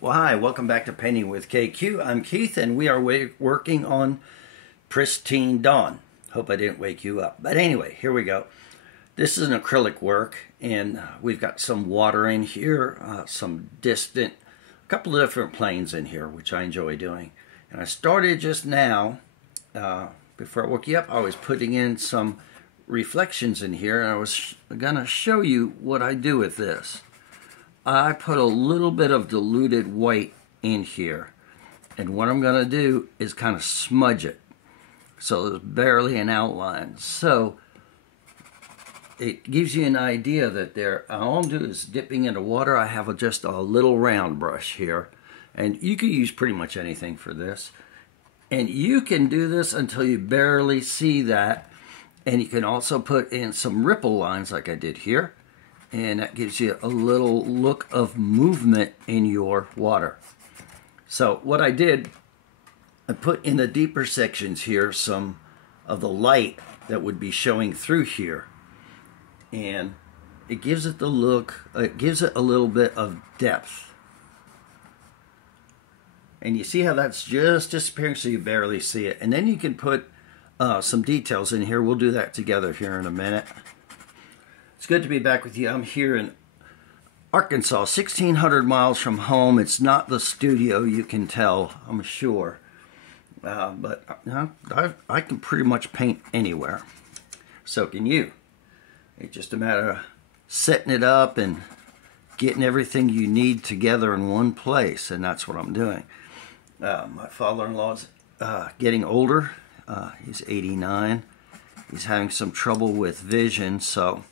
Well, hi, welcome back to Painting with KQ. I'm Keith, and we are working on Pristine Dawn. Hope I didn't wake you up. But anyway, here we go. This is an acrylic work, and we've got some water in here, some distant, a couple of different planes in here, which I enjoy doing. And I started just now, before I woke you up, I was putting in some reflections in here, and I was going to show you what I do with this. I put a little bit of diluted white in here, and what I'm going to do is kind of smudge it so there's barely an outline. So it gives you an idea that all I'm doing is dipping into water. I have just a little round brush here, and you can use pretty much anything for this. And you can do this until you barely see that, and you can also put in some ripple lines like I did here. And that gives you a little look of movement in your water. So what I did, I put in the deeper sections here some of the light that would be showing through here. And it gives it the look, it gives it a little bit of depth. And you see how that's just disappearing so you barely see it. And then you can put some details in here. We'll do that together here in a minute. It's good to be back with you. I'm here in Arkansas, 1,600 miles from home. It's not the studio, you can tell, I'm sure. But I can pretty much paint anywhere. So can you. It's just a matter of setting it up and getting everything you need together in one place, and that's what I'm doing. My father-in-law's getting older. He's 89. He's having some trouble with vision, so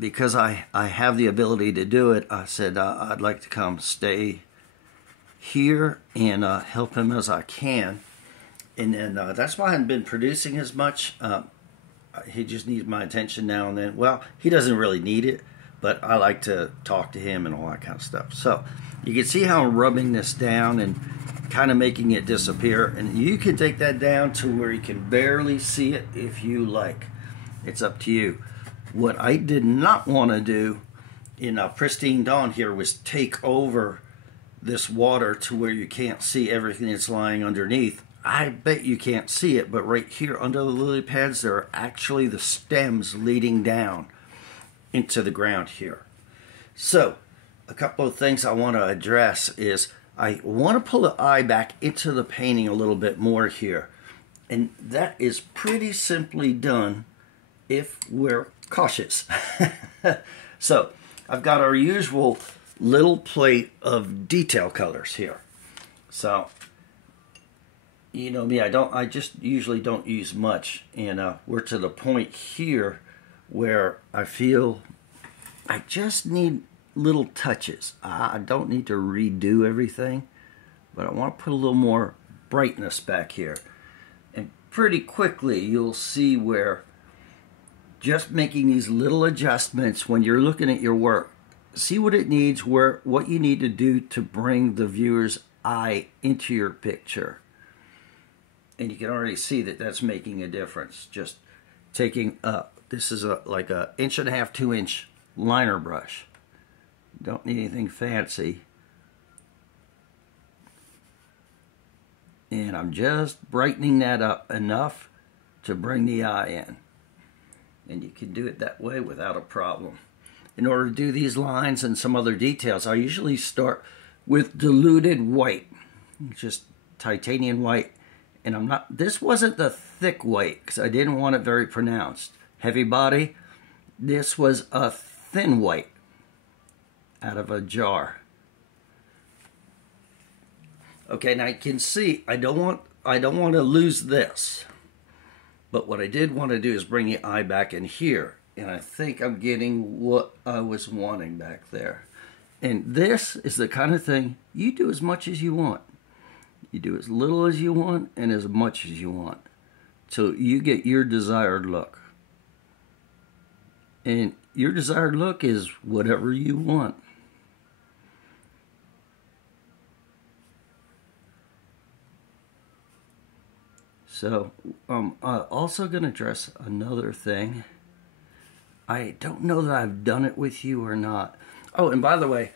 because I have the ability to do it, I said I'd like to come stay here and help him as I can. And then that's why I haven't been producing as much. He just needs my attention now and then. Well, he doesn't really need it, but I like to talk to him and all that kind of stuff. So you can see how I'm rubbing this down and kind of making it disappear. And you can take that down to where you can barely see it if you like. It's up to you. What I did not want to do in Pristine Dawn here was take over this water to where you can't see everything that's lying underneath. I bet you can't see it, but right here under the lily pads, there are actually the stems leading down into the ground here. So, a couple of things I want to address is I want to pull the eye back into the painting a little bit more here. And that is pretty simply done if we're cautious. So I've got our usual little plate of detail colors here. So you know me, I just usually don't use much, and we're to the point here where I feel I just need little touches. I don't need to redo everything, but I want to put a little more brightness back here. And pretty quickly you'll see where just making these little adjustments when you're looking at your work, see what it needs, what you need to do to bring the viewer's eye into your picture. And you can already see that that's making a difference. Just taking, this is like a 1.5 inch, 2 inch liner brush. Don't need anything fancy. And I'm just brightening that up enough to bring the eye in. And you can do it that way without a problem. In order to do these lines and some other details, I usually start with diluted white, just titanium white. And this wasn't the thick white because I didn't want it very pronounced. Heavy body. This was a thin white out of a jar. Okay, now you can see I don't want to lose this. But what I did want to do is bring the eye back in here. And I think I'm getting what I was wanting back there. And this is the kind of thing you do as much as you want. You do as little as you want and as much as you want. So you get your desired look. And your desired look is whatever you want. So I'm also going to address another thing. I don't know that I've done it with you or not. Oh, and by the way,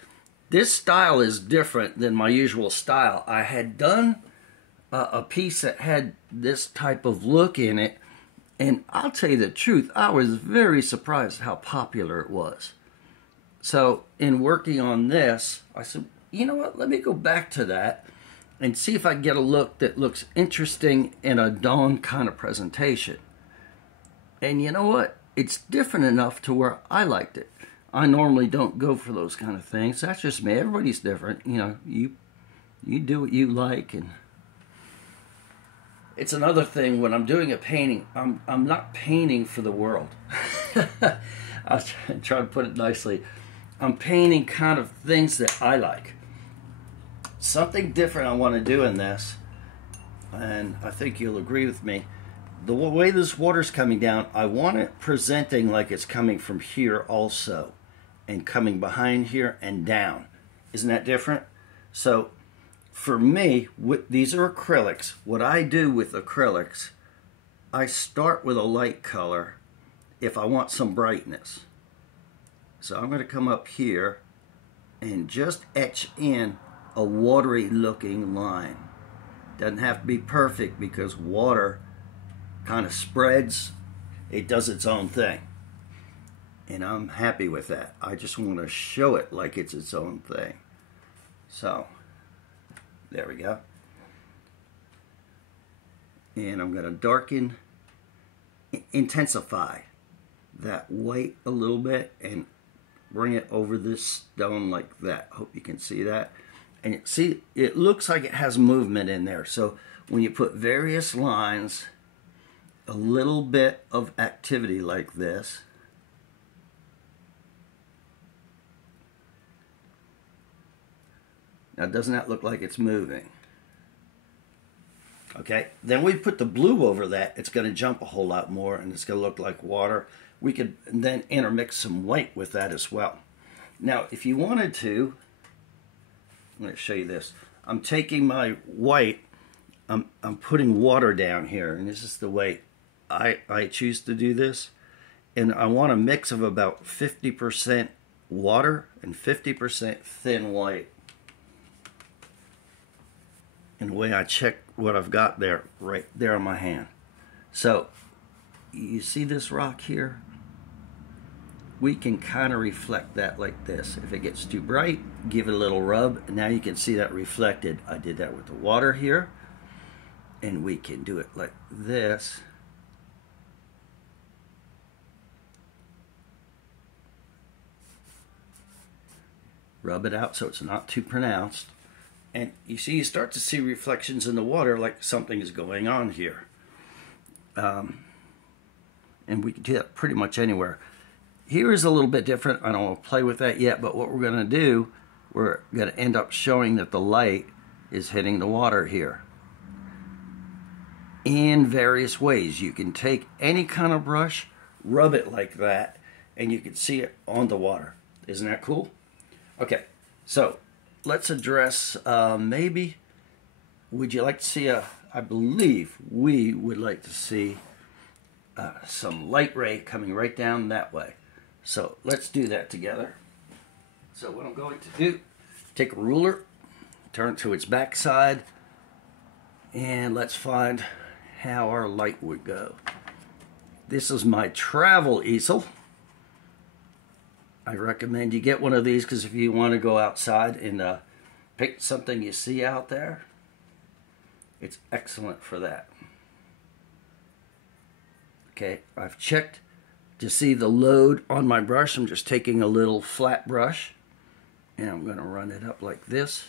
This style is different than my usual style. I had done a piece that had this type of look in it, and I'll tell you the truth, I was very surprised how popular it was. So in working on this, I said, you know what, let me go back to that and see if I can get a look that looks interesting in a Dawn kind of presentation. And you know what, it's different enough to where I liked it. I normally don't go for those kind of things. That's just me. Everybody's different. You know, you do what you like. And it's another thing when I'm doing a painting, I'm not painting for the world. I'll try to put it nicely. I'm painting kind of things that I like. Something different I want to do in this, and I think you'll agree with me. The way this water's coming down, I want it presenting like it's coming from here also, and coming behind here and down. Isn't that different? So for me, these are acrylics. What I do with acrylics, I start with a light color if I want some brightness. So I'm going to come up here and just etch in a watery looking line. Doesn't have to be perfect because water kind of spreads. It does its own thing. And I'm happy with that. I just want to show it like it's its own thing. So, there we go. And I'm going to darken, intensify that white a little bit and bring it over this stone like that. Hope you can see that. And see, it looks like it has movement in there. So when you put various lines, a little bit of activity like this, now doesn't that look like it's moving? Okay, then we put the blue over that, it's going to jump a whole lot more and it's going to look like water. We could then intermix some white with that as well. Now if you wanted to, I'm going to show you this. I'm taking my white, I'm putting water down here, and this is the way I choose to do this. And I want a mix of about 50% water and 50% thin white. And the way I check what I've got there, right there on my hand. So, you see this rock here? We can kind of reflect that like this. If it gets too bright, give it a little rub. Now you can see that reflected. I did that with the water here. And we can do it like this. Rub it out so it's not too pronounced. And you see, you start to see reflections in the water like something is going on here. And we can do that pretty much anywhere. Here is a little bit different. I don't want to play with that yet, but what we're going to do, we're going to end up showing that the light is hitting the water here in various ways. You can take any kind of brush, rub it like that, and you can see it on the water. Isn't that cool? Okay, so let's address maybe, would you like to see I believe we would like to see some light ray coming right down that way. So let's do that together. So what I'm going to do, take a ruler, turn it to its back side, and let's find how our light would go. This is my travel easel. I recommend you get one of these because if you want to go outside and pick something you see out there, it's excellent for that. Okay, I've checked to see the load on my brush. I'm just taking a little flat brush and I'm going to run it up like this.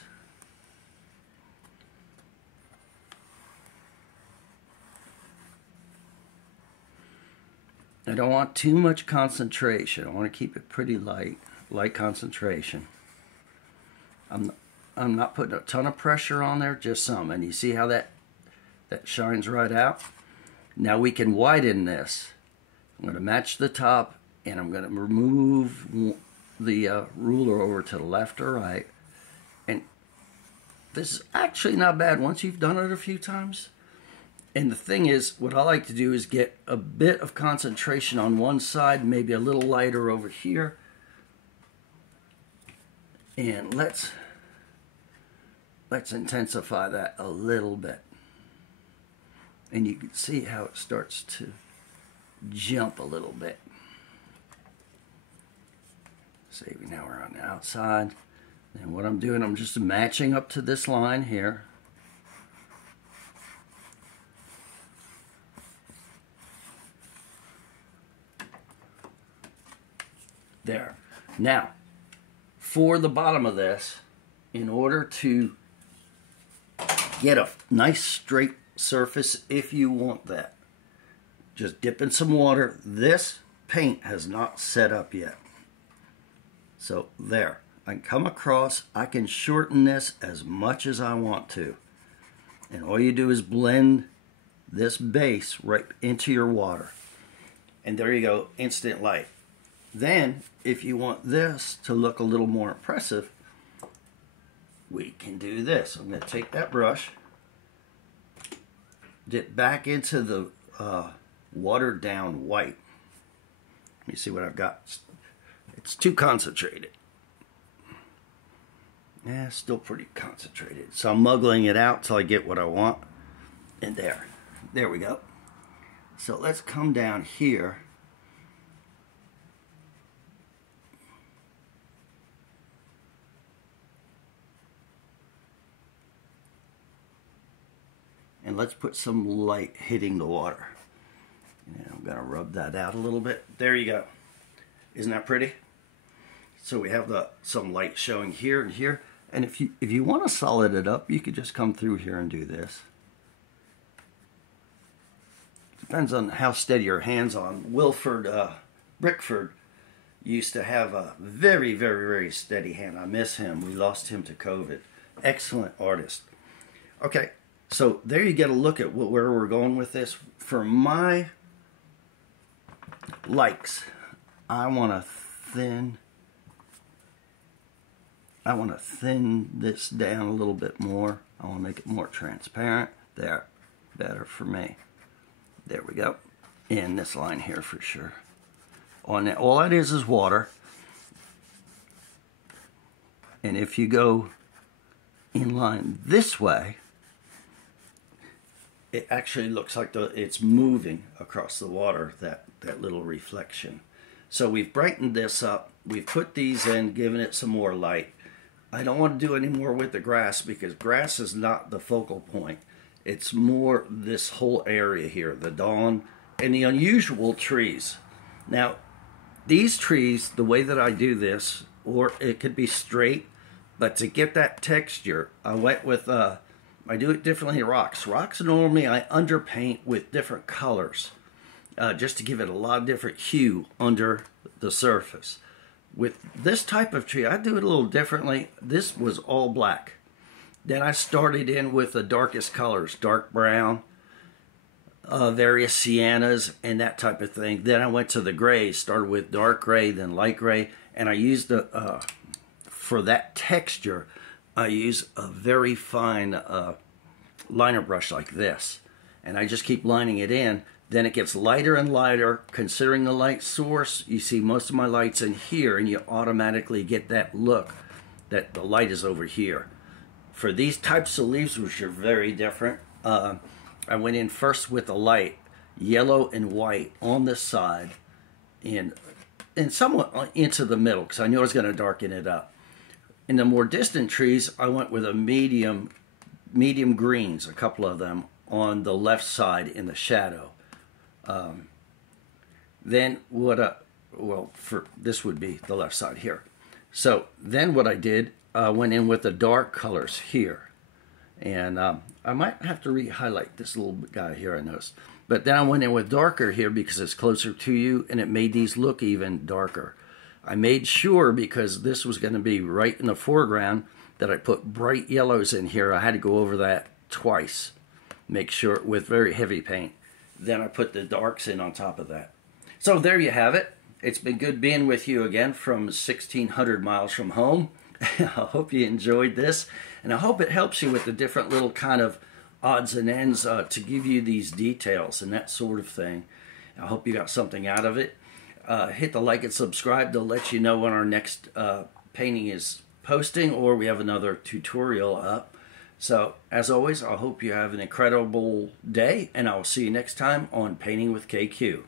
I don't want too much concentration. I want to keep it pretty light concentration. I'm not putting a ton of pressure on there, just some. And you see how that shines right out? Now we can widen this. I'm going to match the top, and I'm going to remove the ruler over to the left or right. And this is actually not bad once you've done it a few times. And the thing is, what I like to do is get a bit of concentration on one side, maybe a little lighter over here. And let's intensify that a little bit. And you can see how it starts to jump a little bit. See, now we're on the outside. And what I'm doing, I'm just matching up to this line here. There. Now, for the bottom of this, in order to get a nice straight surface, if you want that, just dip in some water. This paint has not set up yet. So there, I can come across, I can shorten this as much as I want to. And all you do is blend this base right into your water. And there you go, instant light. Then, if you want this to look a little more impressive, we can do this. I'm going to take that brush, dip back into the watered down white. Let me see what I've got. It's too concentrated. Yeah, still pretty concentrated. So I'm muggling it out till I get what I want. And there we go. So let's come down here. And let's put some light hitting the water. And I'm going to rub that out a little bit. There you go. Isn't that pretty? So we have some light showing here and here. And if you want to solid it up, you could just come through here and do this. Depends on how steady your hands on. Wilford Brickford used to have a very, very, very steady hand. I miss him. We lost him to COVID. Excellent artist. Okay. So there you get a look at where we're going with this. For my likes, I want to thin this down a little bit more. I want to make it more transparent. There, better for me. There we go. In this line here for sure. On that, all that is water. And if you go in line this way, it actually looks like it's moving across the water, that little reflection. So we've brightened this up. We've put these in, given it some more light. I don't want to do any more with the grass because grass is not the focal point. It's more this whole area here, the dawn and the unusual trees. Now, these trees, the way that I do this, or it could be straight, but to get that texture, I went with I do it differently in rocks. Rocks normally I underpaint with different colors just to give it a lot of different hue under the surface. With this type of tree, I do it a little differently. This was all black. Then I started in with the darkest colors, dark brown, various siennas, and that type of thing. Then I went to the grays, started with dark gray, then light gray, and I used for that texture, I use a very fine liner brush like this. And I just keep lining it in. Then it gets lighter and lighter. Considering the light source, you see most of my lights in here, and you automatically get that look that the light is over here. For these types of leaves, which are very different, I went in first with the light, yellow and white on this side, and somewhat into the middle, because I knew I was going to darken it up. In the more distant trees, I went with a medium greens, a couple of them, on the left side in the shadow. Then this would be the left side here. So then what I did, went in with the dark colors here. And I might have to re-highlight this little guy here, I noticed. But then I went in with darker here because it's closer to you, and it made these look even darker. I made sure, because this was going to be right in the foreground, that I put bright yellows in here. I had to go over that twice, make sure, with very heavy paint. Then I put the darks in on top of that. So there you have it. It's been good being with you again from 1,600 miles from home. I hope you enjoyed this, and I hope it helps you with the different little kind of odds and ends to give you these details and that sort of thing. I hope you got something out of it. Hit the like and subscribe to let you know when our next painting is posting, or we have another tutorial up. So, as always, I hope you have an incredible day, and I'll see you next time on Painting with KQ.